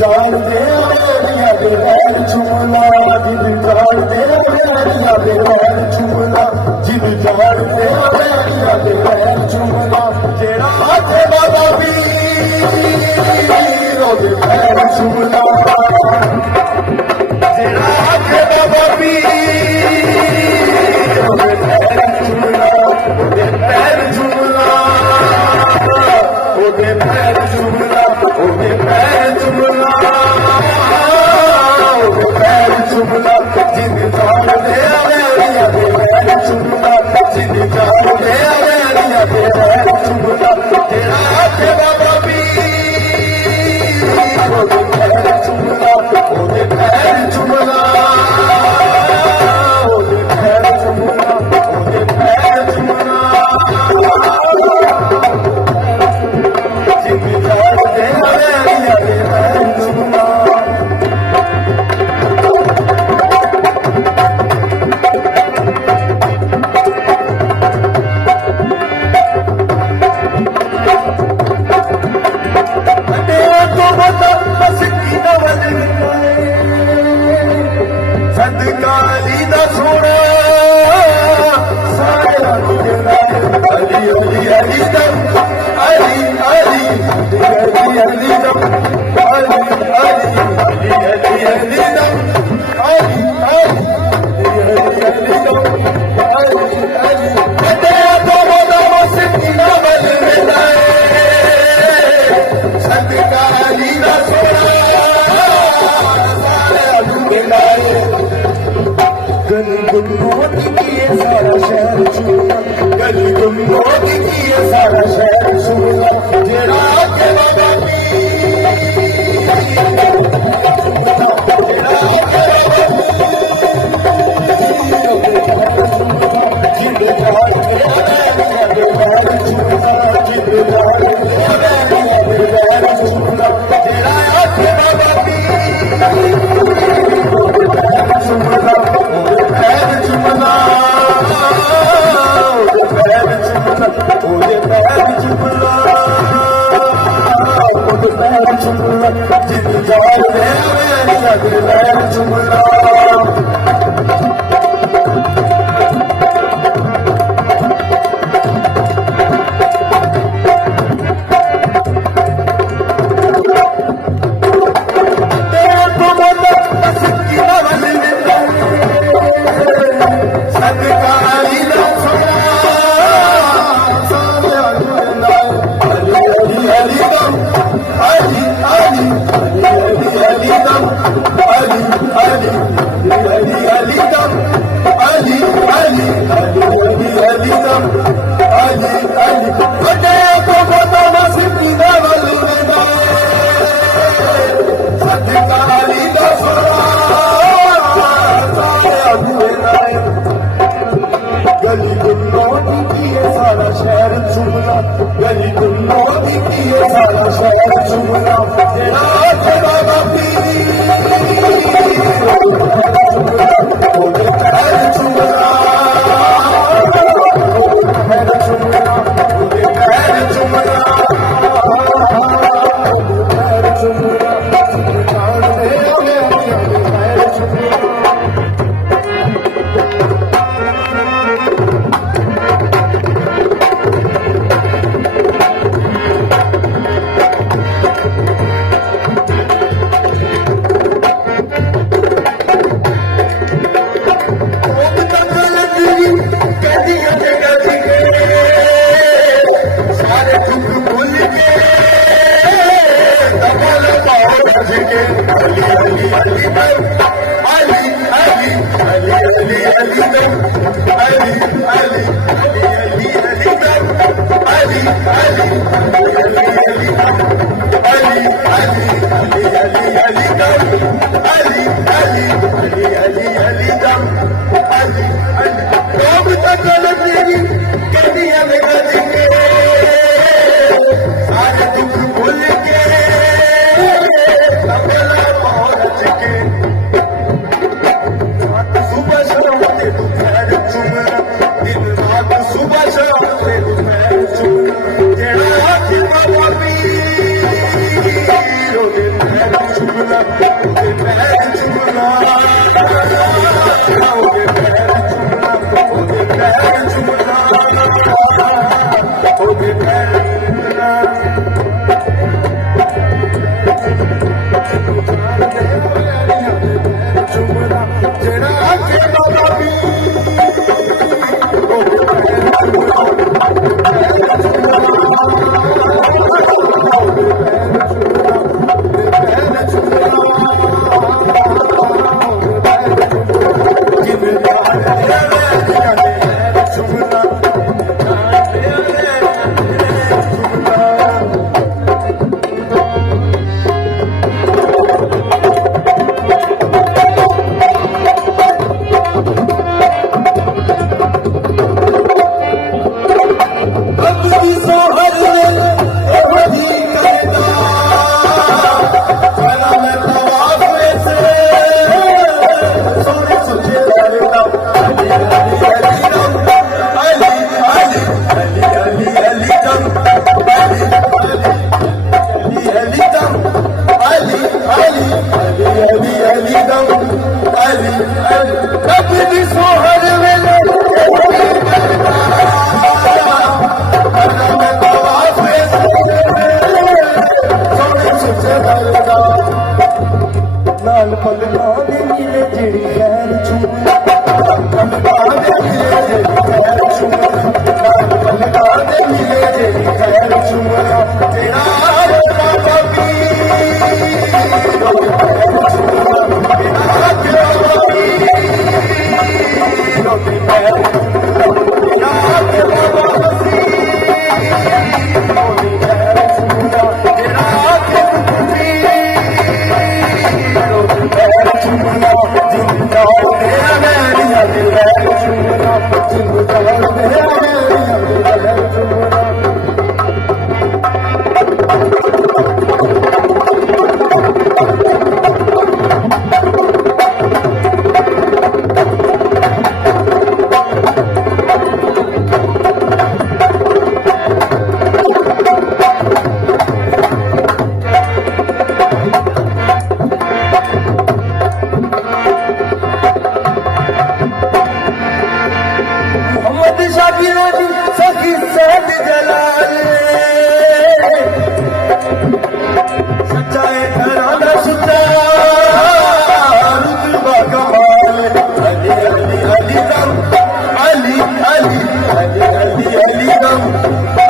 जान दे मेरिया दे पैर चुमला जिद जान दे मेरिया दे पैर चुमला जिद जान दे मेरिया दे पैर चुमला जेड़ा हाथ बाबा पीर ओदे पैर चुमला जेड़ा हाथ बाबा पीर ओदे पैर चुमला ओदे पैर चुमला ओदे पैर चुमला ओदे पैर चुमला ओदे पैर चुमला जिद जान दे मेरिया दे पैर चुमला जिद जान दे मेरिया दे पैर चुमला तेरा हाथ बाबा पीर ओदे पैर चुमला ओदे पैर चुमला ओदे पैर चुमला ओदे पैर चुमला जिद जान दे मेरिया दे पैर चुमला सदकाली दा सोना सारा अली अली अली दम अली अली अली अली दम अली अली अली अली अली दम अली अली अली अली दम अली अली कदे तो मोदा मस्कीना बल रहता है सदकाली दा सोना गली गुम्मों की सारा शहर छूना गली गुम्मों की सारा शहर छूना जेड़ा के बाबा गली गुम्मों की सारा शहर चुमला गली गुम्मों की सारा शहर चुमला तेरा हाथ बाबा पीर ओदे पैर चुमला पैर चुमला ओदे पैर चुमला पैर चुमला जान दे मेरिया दे पैर चुमला Thank you. लाल पलकां दे नीले जेड़ी खैर चूम पलकां दे नीले जेड़ी खैर चूम लाल पलकां दे नीले जेड़ी खैर चूम तेरा बाबा सखी सैद जलाले सच्चाए घराना सुचा रुतबा कमाल अली अली अली दम अली अली अली अली अली दम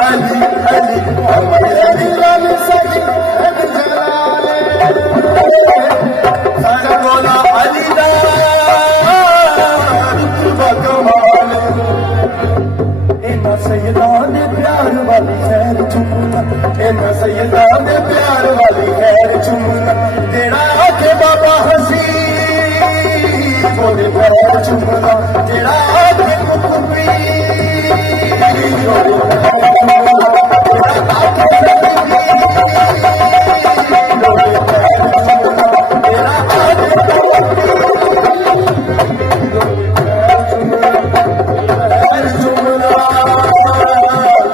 अली अली अली अली दम सखी सैद जलाले सारा बोला अली दा रुतबा कमाल सैयदां दे प्यार वाली खैर चुमना इन्ना सैयदां दे प्यार वाली खैर चुमना तेरा आखे बाबा हसी बोले खैर चुमना तेरा आखे कुकुबी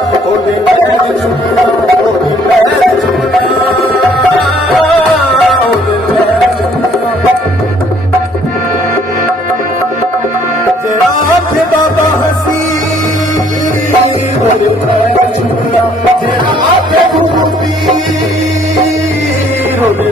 बोले खैर चुमना तेरा आखे बाबा हसी बोले खैर चुमना तेरा आखे कुकुबी बोले